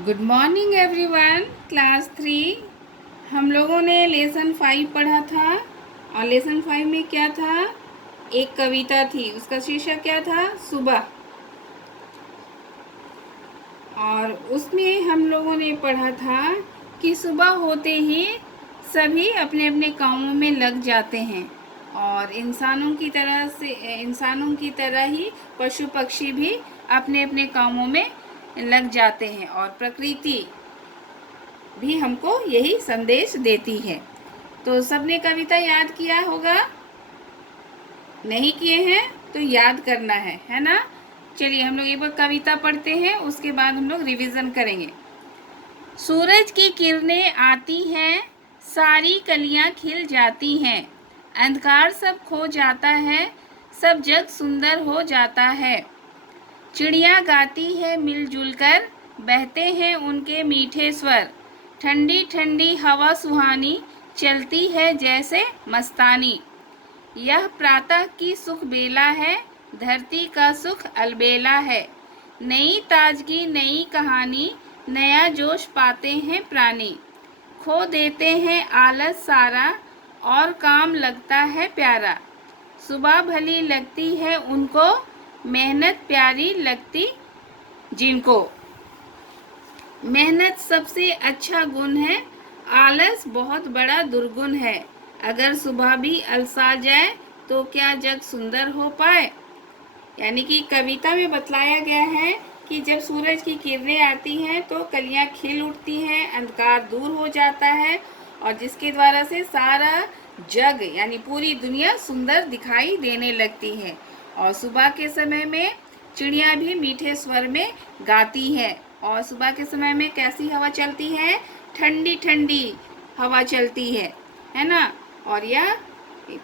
Good morning everyone. Class 3 हम लोगों ने लेसन 5 पढ़ा था और लेसन 5 में क्या था, एक कविता थी, उसका शीर्षक क्या था, सुबह। और उसमें हम लोगों ने पढ़ा था कि सुबह होते ही सभी अपने अपने कामों में लग जाते हैं और इंसानों की तरह ही पशु पक्षी भी अपने अपने कामों में लग जाते हैं और प्रकृति भी हमको यही संदेश देती है। तो सबने कविता याद किया होगा, नहीं किए हैं तो याद करना है ना। चलिए हम लोग एक बार कविता पढ़ते हैं, उसके बाद हम लोग रिवीजन करेंगे। सूरज की किरणें आती हैं, सारी कलियां खिल जाती हैं, अंधकार सब खो जाता है, सब जग सुंदर हो जाता है। चिड़िया गाती है मिलजुल कर, बहते हैं उनके मीठे स्वर, ठंडी ठंडी हवा सुहानी चलती है जैसे मस्तानी। यह प्रातः की सुख बेला है, धरती का सुख अलबेला है, नई ताजगी नई कहानी, नया जोश पाते हैं प्राणी। खो देते हैं आलस सारा और काम लगता है प्यारा, सुबह भली लगती है उनको, मेहनत प्यारी लगती जिनको। मेहनत सबसे अच्छा गुण है, आलस बहुत बड़ा दुर्गुण है, अगर सुबह भी अलसा जाए तो क्या जग सुंदर हो पाए। यानी कि कविता में बतलाया गया है कि जब सूरज की किरणें आती हैं तो कलियां खिल उठती हैं, अंधकार दूर हो जाता है और जिसके द्वारा से सारा जग यानी पूरी दुनिया सुंदर दिखाई देने लगती है। और सुबह के समय में चिड़िया भी मीठे स्वर में गाती है और सुबह के समय में कैसी हवा चलती है, ठंडी ठंडी हवा चलती है ना। और यह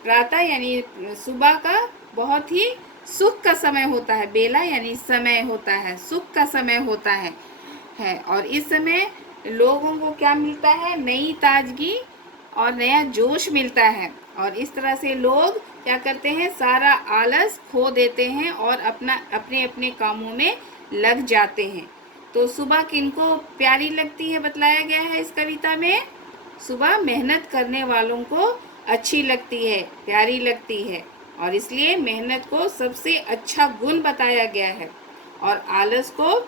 प्रातः यानी सुबह का बहुत ही सुख का समय होता है, बेला यानी समय होता है, सुख का समय होता है। और इस समय लोगों को क्या मिलता है, नई ताजगी और नया जोश मिलता है और इस तरह से लोग क्या करते हैं, सारा आलस खो देते हैं और अपने अपने कामों में लग जाते हैं। तो सुबह किनको प्यारी लगती है, बतलाया गया है इस कविता में, सुबह मेहनत करने वालों को अच्छी लगती है, प्यारी लगती है और इसलिए मेहनत को सबसे अच्छा गुण बताया गया है और आलस को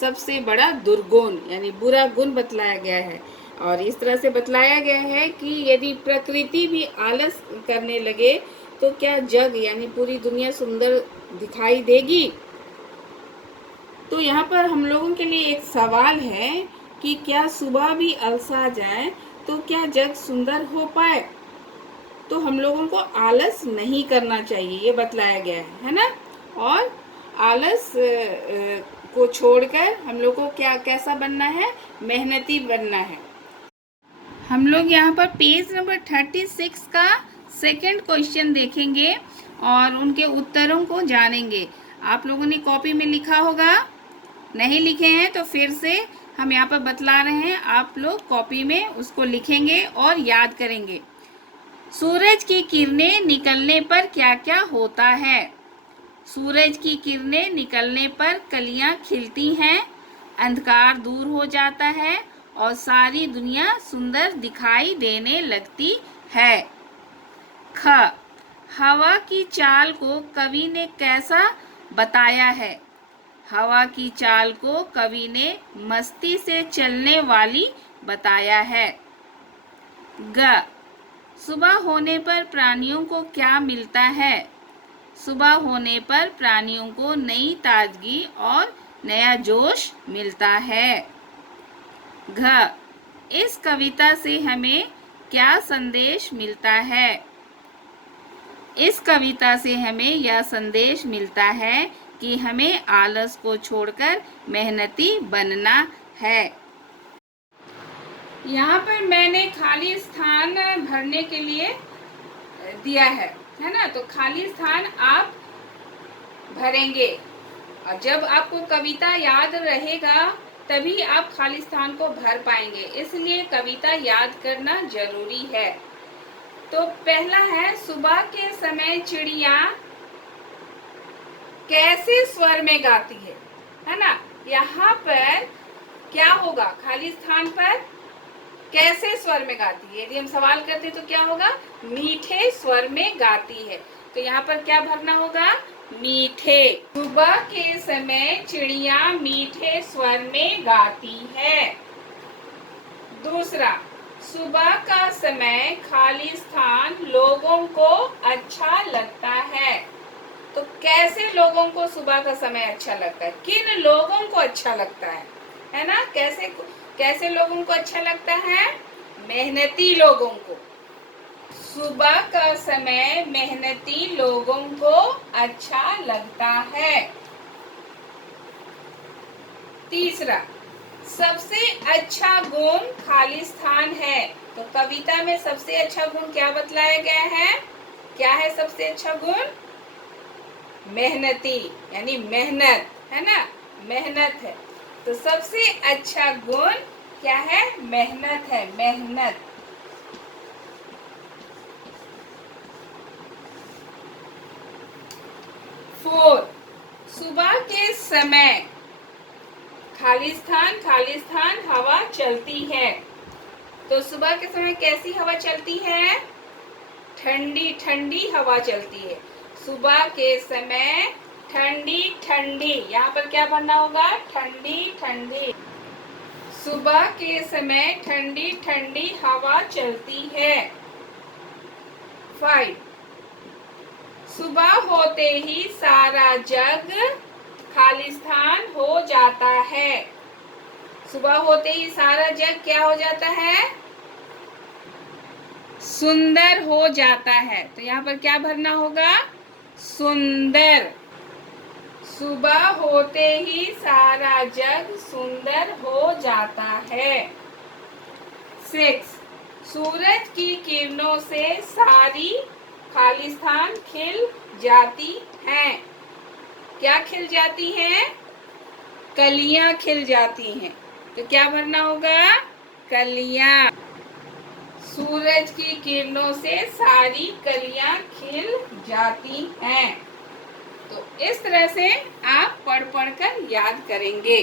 सबसे बड़ा दुर्गुण यानी बुरा गुण बतलाया गया है। और इस तरह से बतलाया गया है कि यदि प्रकृति भी आलस करने लगे तो क्या जग यानी पूरी दुनिया सुंदर दिखाई देगी। तो यहाँ पर हम लोगों के लिए एक सवाल है कि क्या सुबह भी अलसा जाए तो क्या जग सुंदर हो पाए। तो हम लोगों को आलस नहीं करना चाहिए, ये बतलाया गया है ना। और आलस को छोड़कर हम लोग को क्या कैसा बनना है, मेहनती बनना है। हम लोग यहाँ पर पेज नंबर 36 का सेकंड क्वेश्चन देखेंगे और उनके उत्तरों को जानेंगे। आप लोगों ने कॉपी में लिखा होगा, नहीं लिखे हैं तो फिर से हम यहाँ पर बतला रहे हैं, आप लोग कॉपी में उसको लिखेंगे और याद करेंगे। सूरज की किरणें निकलने पर क्या क्या होता है। सूरज की किरणें निकलने पर कलियां खिलती हैं, अंधकार दूर हो जाता है और सारी दुनिया सुंदर दिखाई देने लगती है। ख, हवा की चाल को कवि ने कैसा बताया है। हवा की चाल को कवि ने मस्ती से चलने वाली बताया है। ग, सुबह होने पर प्राणियों को क्या मिलता है। सुबह होने पर प्राणियों को नई ताजगी और नया जोश मिलता है। घ, इस कविता से हमें क्या संदेश मिलता है। इस कविता से हमें यह संदेश मिलता है कि हमें आलस को छोड़कर मेहनती बनना है। यहाँ पर मैंने खाली स्थान भरने के लिए दिया है ना। तो खाली स्थान आप भरेंगे और जब आपको कविता याद रहेगा तभी आप खाली स्थान को भर पाएंगे, इसलिए कविता याद करना जरूरी है। तो पहला है, सुबह के समय चिड़िया कैसे स्वर में गाती है ना। यहाँ पर क्या होगा? खाली स्थान पर कैसे स्वर में गाती है? यदि हम सवाल करते तो क्या होगा? मीठे स्वर में गाती है। तो यहाँ पर क्या भरना होगा? मीठे। सुबह के समय चिड़िया मीठे स्वर में गाती है। दूसरा, सुबह का समय खाली स्थान लोगों को अच्छा लगता है। तो कैसे लोगों को सुबह का समय अच्छा लगता है? किन लोगों को अच्छा लगता है ना? कैसे लोगों को अच्छा लगता है? मेहनती लोगों को। सुबह का समय मेहनती लोगों को अच्छा लगता है। तीसरा, सबसे अच्छा गुण खाली स्थान है। तो कविता में सबसे अच्छा गुण क्या बतलाया गया है? क्या है सबसे अच्छा गुण? मेहनती, यानी मेहनत, है ना? मेहनत है। तो सबसे अच्छा गुण क्या है? मेहनत है, मेहनत। 4, सुबह के समय खाली स्थान हवा चलती है। तो सुबह के समय कैसी हवा चलती है? ठंडी ठंडी हवा चलती है। सुबह के समय ठंडी ठंडी, यहाँ पर क्या भरना होगा? ठंडी ठंडी। सुबह के समय ठंडी ठंडी हवा चलती है। 5, सुबह होते ही सारा जग खाली स्थान हो जाता है। सुबह होते ही सारा जग क्या हो जाता है? सुंदर हो जाता है। तो यहाँ पर क्या भरना होगा? सुंदर। सुबह होते ही सारा जग सुंदर हो जाता है। 6, सूरज की किरणों से सारी खाली स्थान खिल जाती हैं। क्या खिल जाती हैं? कलियां खिल जाती हैं। तो क्या भरना होगा? कलियां। सूरज की किरणों से सारी कलियां खिल जाती हैं। तो इस तरह से आप पढ़ पढ़ कर याद करेंगे।